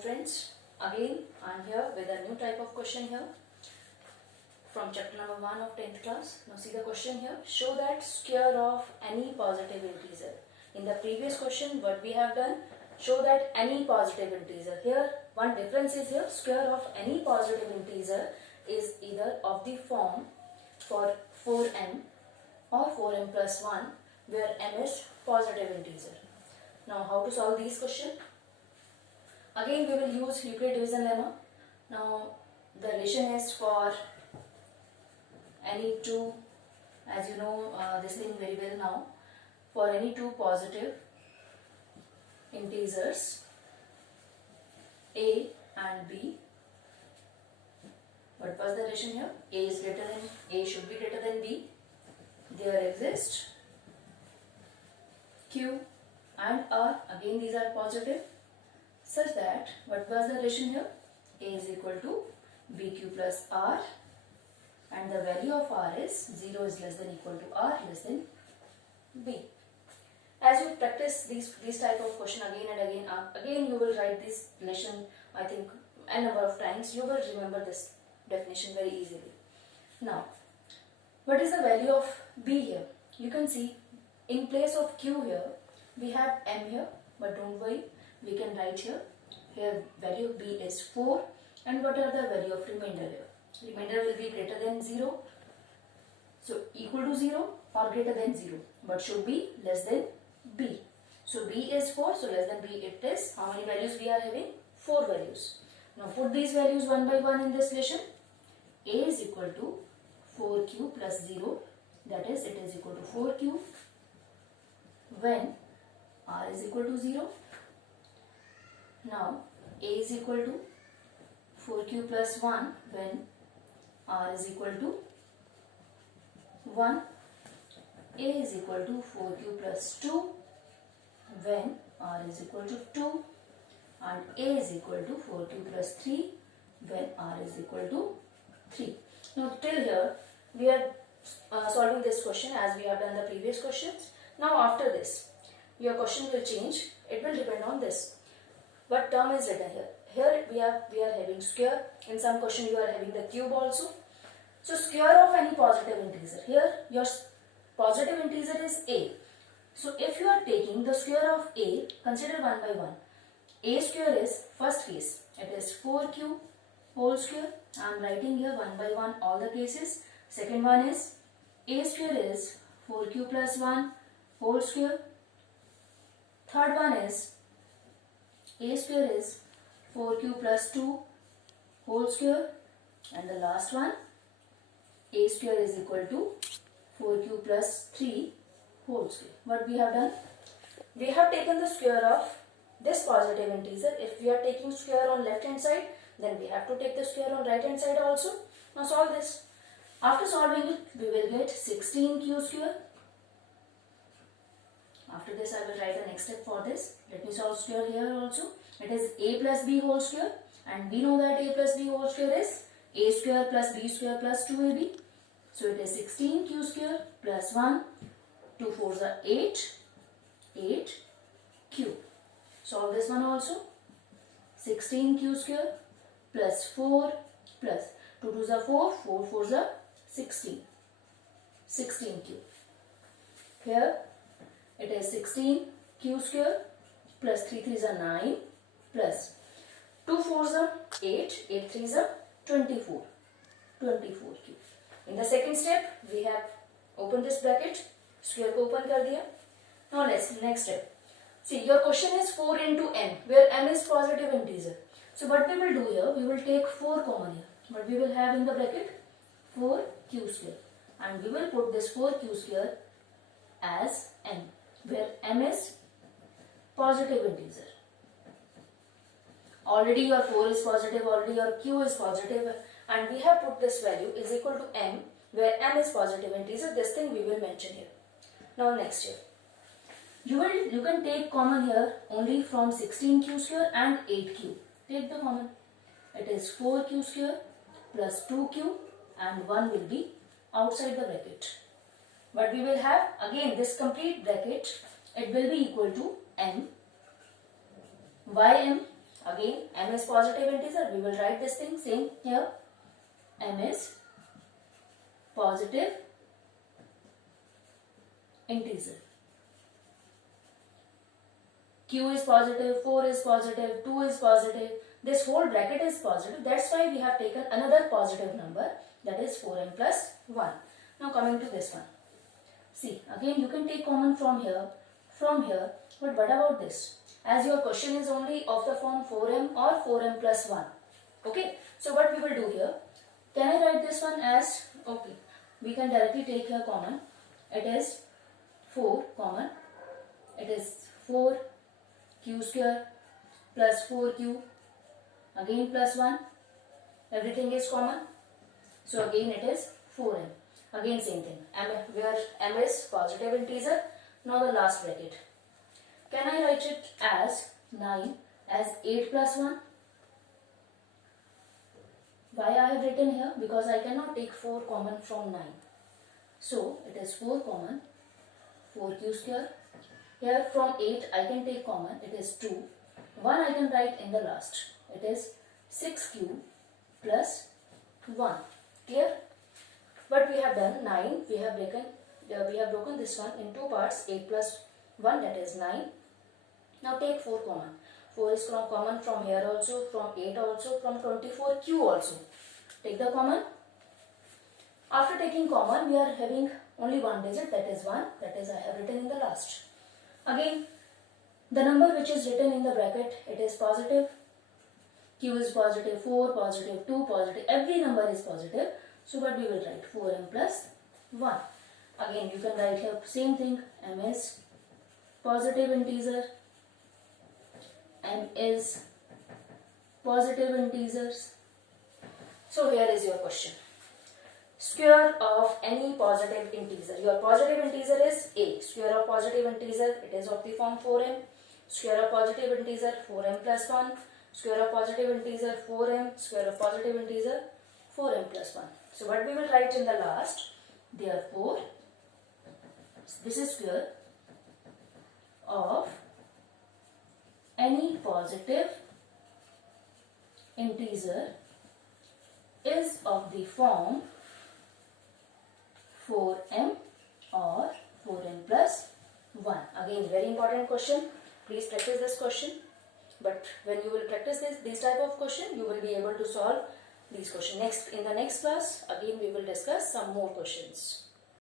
friends, again I am here with a new type of question here from chapter number 1 of 10th class. Now see the question here. Show that square of any positive integer. In the previous question what we have done, show that any positive integer. Here one difference is here, square of any positive integer is either of the form for 4m or 4m plus 1 where m is positive integer. Now how to solve these questions? Again we will use Euclid division lemma. Now the relation is for any two, as you know this thing very well now, for any two positive integers a and b. What was the relation here? A should be greater than b. There exist q and r, again these are positive, such that what was the relation here? A is equal to bq plus r, and the value of r is 0 is less than equal to r less than b. As you practice these type of question again and again you will write this relation, I think a number of times, you will remember this definition very easily. Now what is the value of b here? You can see in place of q here we have m here, but don't worry, we can write here value of b is 4, and what are the value of remainder here? Remainder will be greater than 0, so equal to 0 or greater than 0, but should be less than b. So b is 4, so less than b it is. How many values we are having? 4 values. Now put these values one by one in this relation. A is equal to 4q plus 0, that is it is equal to 4q when r is equal to 0. Now a is equal to 4q plus 1 when r is equal to 1. A is equal to 4q plus 2 when r is equal to 2, and a is equal to 4q plus 3 when r is equal to 3. Now till here we are solving this question as we have done the previous questions. Now after this your question will change. It will depend on this. What term is written here? Here we are having square. In some question you are having the cube also. So square of any positive integer. Here your positive integer is a. So if you are taking the square of a, consider one by one. A square is first case. It is 4q whole square. I am writing here one by one all the cases. Second one is a square is 4q plus 1 whole square. Third one is a square is 4q plus 2 whole square, and the last one a square is equal to 4q plus 3 whole square. What we have done? We have taken the square of this positive integer. If we are taking square on left hand side, then we have to take the square on right hand side also. Now solve this. After solving it, we will get 16q square. After this I will write the next step for this. Let me solve square here also. It is a plus b whole square, and we know that a plus b whole square is a square plus b square plus 2ab. So it is 16q square plus 1, 2 4s are 8, 8q. Solve this one also. 16q square plus 4 plus 2 2s are 4, 4 4s are 16, 16q. Here it is 16q square plus 3 3s are 9 plus 2 4s are 8, 8 3s are 24, 24q. In the second step we have opened this bracket, square को open कर दिया. Now next step. See, your question is 4 into m, where m is positive integer. So what we will do here, we will take 4 common here. But we will have in the bracket 4q square, and we will put this 4q square as m, where m is positive integer. Already your 4 is positive, already your q is positive, and we have put this value is equal to m, where m is positive integer. This thing we will mention here. Now next here, you can take common here only from 16q square and 8q. Take the common. It is 4q square plus 2q, and 1 will be outside the bracket. But we will have again this complete bracket. It will be equal to m. Why m? Again, m is positive integer. We will write this thing same here. M is positive integer. Q is positive, 4 is positive, 2 is positive. This whole bracket is positive. That's why we have taken another positive number, that is 4m plus 1. Now coming to this one. See, again you can take common from here, but what about this? As your question is only of the form 4m or 4m plus 1. Okay, so what we will do here, can I write this one as, okay, we can directly take here common. It is 4 common, it is 4q square plus 4q, again plus 1, everything is common, so again it is 4m. Again same thing, where m is positive integer. Now the last bracket, can I write it as 9 as 8 plus 1? Why I have written here? Because I cannot take 4 common from 9. So it is 4 common, 4q square. Here from 8 I can take common, it is 2. 1 I can write in the last, it is 6q plus 1. Clear? But we have done 9, we have broken this one in two parts, 8 plus 1, that is 9. Now take 4 common. 4 is common from here also, from 8 also, from 24q also. Take the common. After taking common, we are having only one digit, that is 1, that is I have written in the last. Again, the number which is written in the bracket, it is positive. Q is positive, 4, positive 2, positive, every number is positive. So what we will write, 4m plus 1. Again you can write here same thing, m is positive integer, m is positive integers. So here is your question. Square of any positive integer. Your positive integer is a. Square of positive integer, it is of the form 4m. Square of positive integer, 4m plus 1. Square of positive integer, 4m. Square of positive integer, 4m plus 1. So what we will write in the last, therefore, this is square of any positive integer is of the form 4m or 4m plus 1. Again, very important question. Please practice this question. But when you will practice this type of question, you will be able to solve these questions. In the next class, again we will discuss some more questions.